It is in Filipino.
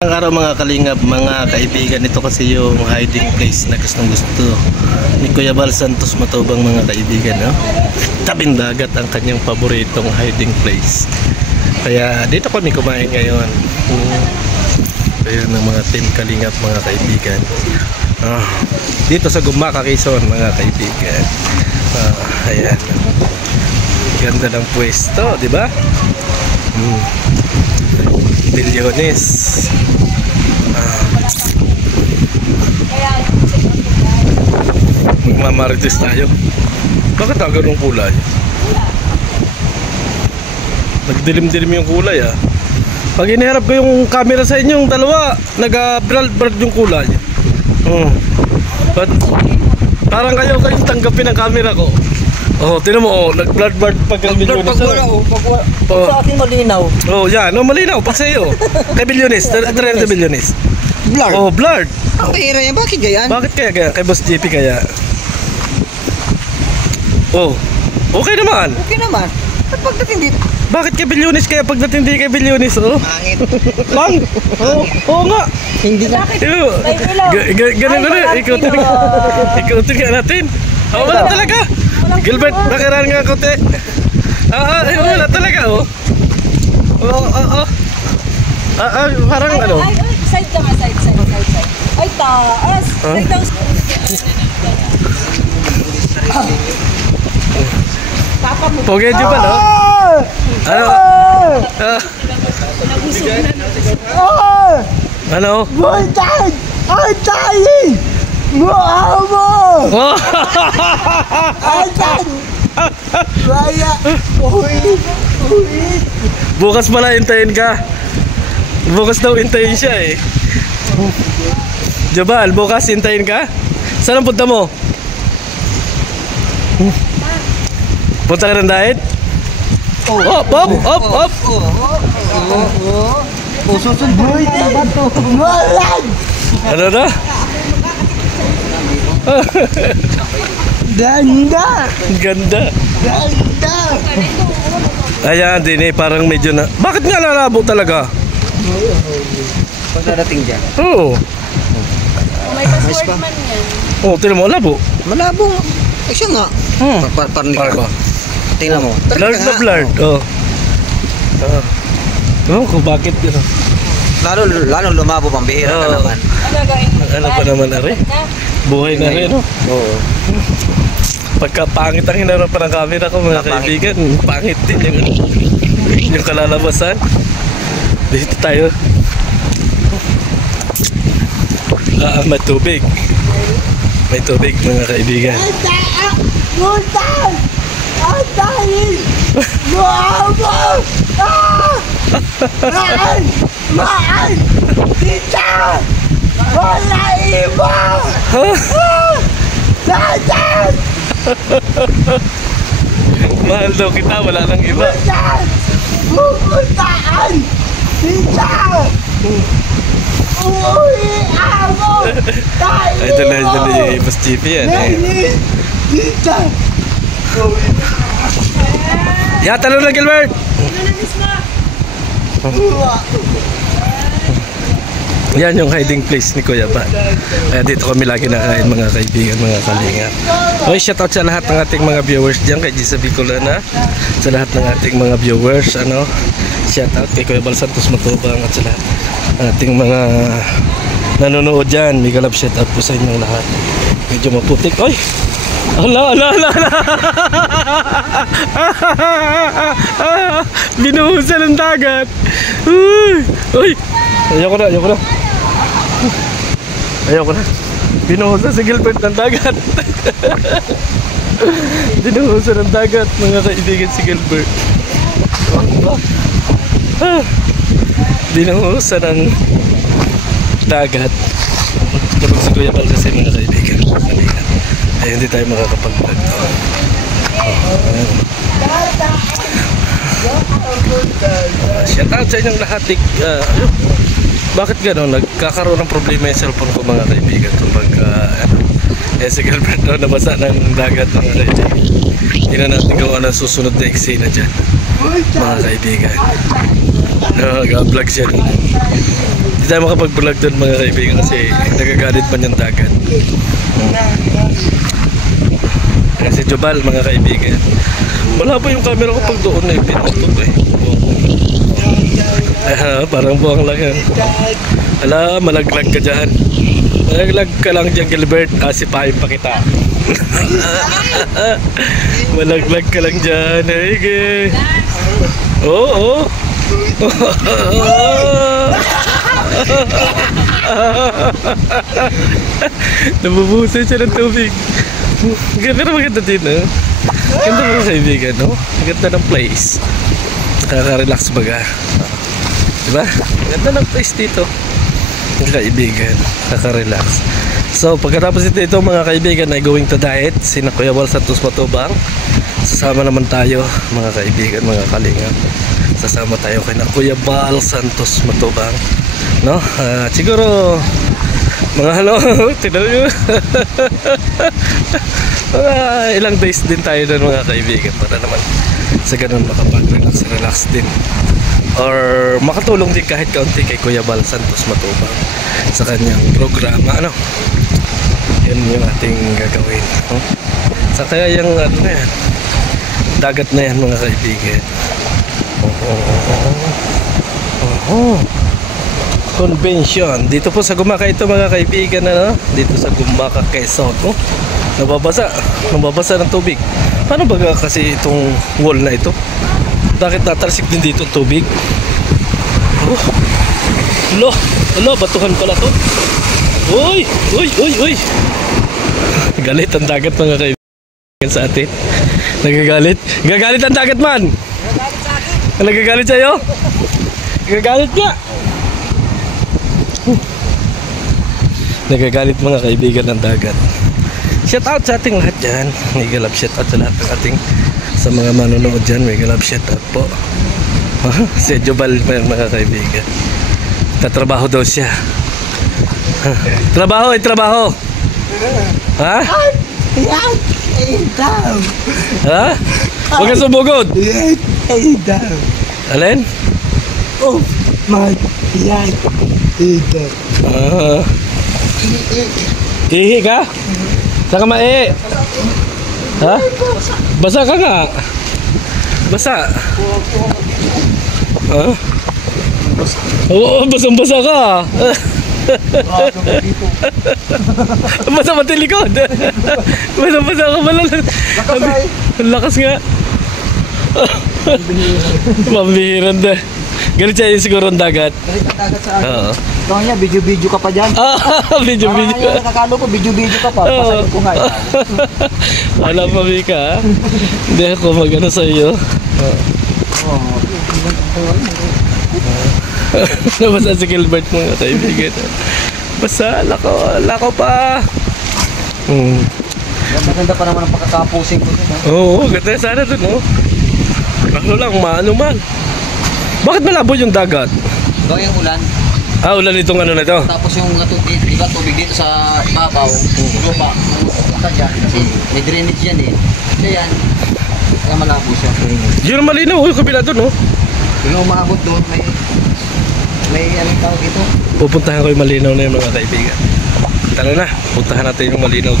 Ang araw mga kalingap, mga kaibigan, ito kasi yung hiding place na gustong gusto ni Kuya Bal Santos Matubang mga kaibigan, no? Tabing dagat ang kanyang paboritong hiding place. Kaya dito kami kumain ngayon. Kaya ng mga team kalingap mga kaibigan. Dito sa Gumaka, Quezon mga kaibigan. Ayan. Ganda ng pwesto, di ba? Bilyones. Magmamarites tayo. Bakit ang ganong kulay? Nagdilim-dilim yung kulay ah. Pag iniharap ko yung camera sa inyong dalawa, nag-blurred yung kulay. Parang kayo tanggapin ang camera ko. Tinan mo, nag-blurred pag ang Bilyones. Sa akin malinaw. Yan, malinaw pag sa iyo. Kay Bilyones, Trend Bilyones. Blurred. Blurred. Ang pera yan, bakit ganyan? Bakit kaya kay Boss JP kaya? Okay naman. Okay naman. At pagdating dito, Bakit kay Bilyones kaya pagdating di kay Bilyones, pangit. Lang? Oo nga. Hindi na. Ganun na. Ikutin nga natin. Wala talaga. Gilbert, nakiran nga kote. Wala talaga, parang ano. Side ka nga, side. Ay, taas. Side daw. Papa mo. Pogay nyo ba, no? Ano? Ano? Buntag! Ang tayin! Muamo! Ang tayin! Raya! Ulit! Bukas pala hintayin ka. Bukas daw hintayin siya eh. Jabal, bukas hintayin ka? Saan ang punta mo? Punta ka ng diet? Up! Susunod! Malag! Ano na? Ganda! Ganda. Ganda! Ayan din eh, parang medyo na. Bakit nga lalabo talaga? Pagdadating dyan. Oo. May password man yan. Tingnan mo, labo. Malabo. Ay siya nga. Parang Parang tingnan mo. blurred na blurred. Kung bakit yun. Lalo lumabo pang bihira ka naman. Ano pa naman na rin? Buhay na rin, no? Oo. Pagka pangit ang hinarapan ng camera ko mga kaibigan, pangit din yung kalalabasan. Dito tayo. May tubig. May tubig mga kaibigan. Buntag! Ang tayin! Muamo! Maan! Tita! Wala iba! Dadan! Mahal daw kita, wala nang iba. Buntag! Pupuntaan! Tita! Uuwi ako! Tayo! Ito na yung Boss JP yan eh. Tita! Talo na Gilbert! Yan yung hiding place ni Kuya Bal. Kaya dito kami lagi nakain mga kaibigan, mga kalinga. Shoutout sa lahat ng ating mga viewers dyan, kay Gisa Bicolana, sa lahat ng ating mga viewers, shoutout kay Kuya Bal Santos Matubang at sa lahat ng ating mga nanonood dyan. Mega love shoutout po sa inyong lahat. Medyo maputik. Ala. Binuhusan ng dagat. Ayoko na. Binuhusan si Gilbert ng dagat. Binuhusan ng dagat mga kaibigan si Gilbert. Binuhusan ng dagat. Kapag si Kuya Bal kasi mga kaibigan. Ay hindi tayo makakapag-vlog to. Shout out sa inyong lahat. Bakit gano'n? Nagkakaroon ng problema yung cellphone ko mga kaibigan. Kapag si Gilbert nabasa ng dagat mga kaibigan. Tingnan natin kung ano susunod na eksena dyan mga kaibigan. Nag-vlog siya. tayo makapag-vlog doon mga kaibigan kasi nagagalit man yung dagat. Kasi Jubal mga kaibigan. Wala pa yung camera ko pag doon eh. Pinutot eh. Parang buwang lang yan. Ala, malaglag ka dyan. Malaglag ka lang dyan Gilbert. Sipahin pa kita. Malaglag ka lang dyan. Hige. Oo. Nabubusan siya ng tubig. Pero maganda din, no? Ganda mga kaibigan, no? Ganda ng place. Nakaka-relax baga. Diba? Ganda ng place dito. Mga kaibigan, nakaka-relax. So, pagkatapos ito mga kaibigan ay going to diet. Sina Kuya Bal Santos Matubang. Sasama naman tayo, mga kaibigan, mga kalingap. Sasama tayo kay Kuya Bal Santos Matubang. No? Siguro mga tinan nyo. Ilang days din tayo doon mga kaibigan para naman sa ganun makapag-relax din or makatulong din kahit kaunti kay Kuya Bal Santos Matubang sa kanyang programa. Yun yung ating gagawin, sa kaya yung na yan, dagat na yan mga kaibigan. Convention dito po sa Gumaca ito mga kaibigan, dito sa Gumaca, Quezon. Nababasa ng tubig. Paano ba kasi itong wall na ito? Bakit natalsik din dito tubig? Batuhan pala to. Uy. Galit ang dagat mga kaibigan sa atin. Nagagalit ang dagat man. Nagagalit sa'yo? Nagagalit nga. Nagagalit mga kaibigan ng dagat. Shout out sa ating lahat dyan. Mega love shout out sa lahat ng ating sa mga manonood dyan. Mega love shout out po. Si Jubal pa yung mga kaibigan. Tatrabaho daw siya. Trabaho. Ha? Yan! Daw! Ha? Huwag ka sumugod. Yan! Daw! Alin? Oh my! Yan! Daw! Ihi ka? Saan ka maihi? Ha? Basa ka nga. Basa. Ha? Oo, basang-basa ka. Basa pati likod. Basang-basa ka pala. Ang lakas nga. Mabihiran na. Galit siya yung siguro ang dagat. Galit ang dagat sa akin. Oo. Ito nga, video ka pa dyan. Video. Nakakalo ko, video ka pa. Pasayin ko nga. Wala pa, Mika. Hindi ako mag-ano sa iyo. Nabasa si Gilbert mga kaibigan. Basa, lako pa. Maganda pa naman ang pagkakapusing ko dun. Oo, ganda sana dun, no? Ano lang, maano man. Bakit malabo yung dagat? Ito yung ulan. Ulan itong ano na ito? Tapos yung tubig, di ba tubig dito sa ibabaw, lupa, punta dyan. Kasi may drainage yan eh. Kaya yan, kaya malabo siya. Yun ang malinaw, yung kabila dun, no? Yung umaabot doon, may anong tawag ito? Pupuntahan ko yung malinaw na yung mga kaibigan. Tara na, puntahan natin yung malinaw.